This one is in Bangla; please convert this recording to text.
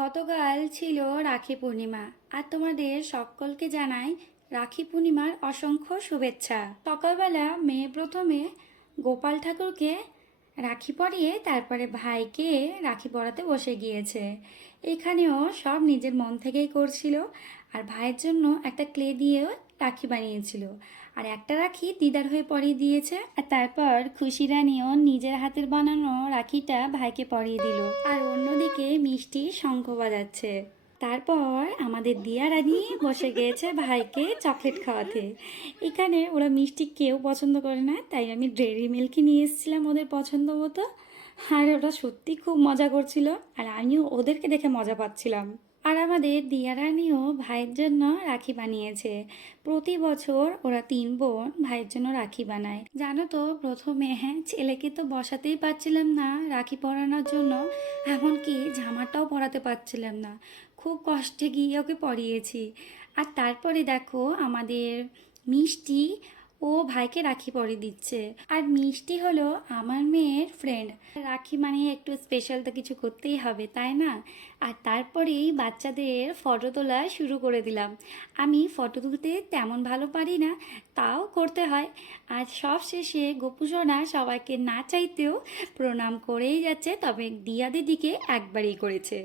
গতকাল ছিল রাখি পূর্ণিমা আর তোমাদের সকলকে জানাই রাখি পূর্ণিমার অসংখ্য শুভেচ্ছা। সকালবেলা মেয়ে প্রথমে গোপাল ঠাকুরকে রাখি পরিয়ে তারপরে ভাইকে রাখি পরাতে বসে গিয়েছে। এখানেও সব নিজের মন থেকেই করছিল। আর ভাইয়ের জন্য একটা ক্লে দিয়েও রাখি বানিয়েছিল, আর একটা রাখি দিদার হয়ে পরিয়ে দিয়েছে। আর তারপর খুশি রানীও নিজের হাতের বানানো রাখিটা ভাইকে পরিয়ে দিল। আর অন্যদিকে মিষ্টি শঙ্খ বাজাচ্ছে। তারপর আমাদের দিয়া রানী বসে গিয়েছে ভাইকে চকলেট খাওয়াতে। এখানে ওরা মিষ্টি কেউ পছন্দ করে না, তাই আমি ডেয়ারি মিল্কই নিয়ে এসেছিলাম ওদের পছন্দ মতো। আর ওরা সত্যি খুব মজা করছিল, আর আমিও ওদেরকে দেখে মজা পাচ্ছিলাম। আর আমাদের দিয়া রানীও ভাইয়ের জন্য রাখি বানিয়েছে। প্রতি বছর ওরা 3 বোন ভাইয়ের জন্য রাখি বানায়। জানো তো, প্রথমে ছেলেকে তো বসাতেই পারছিলাম না রাখি পরানোর জন্য, এমনকি জামাটাও পরাতে পারছিলাম না। খুব কষ্টে গিয়ে ওকে পরিয়েছি। আর তারপরে দেখো আমাদের মিষ্টি ও ভাইকে রাখি পরিয়ে দিচ্ছে। আর মিষ্টি হলো আমার মেয়ের ফ্রেন্ড। রাখি মানে একটু স্পেশাল তো কিছু করতেই হবে, তাই না? আর তারপরেই বাচ্চাদের ফটো তোলা শুরু করে দিলাম। আমি ফটো তুলতে তেমন ভালো পারি না, তাও করতে হয়। আর সব শেষে গোপুসোনা সবাইকে না চাইতেও প্রণাম করেই যাচ্ছে, তবে দিয়া দিদিকে একবারই করেছে।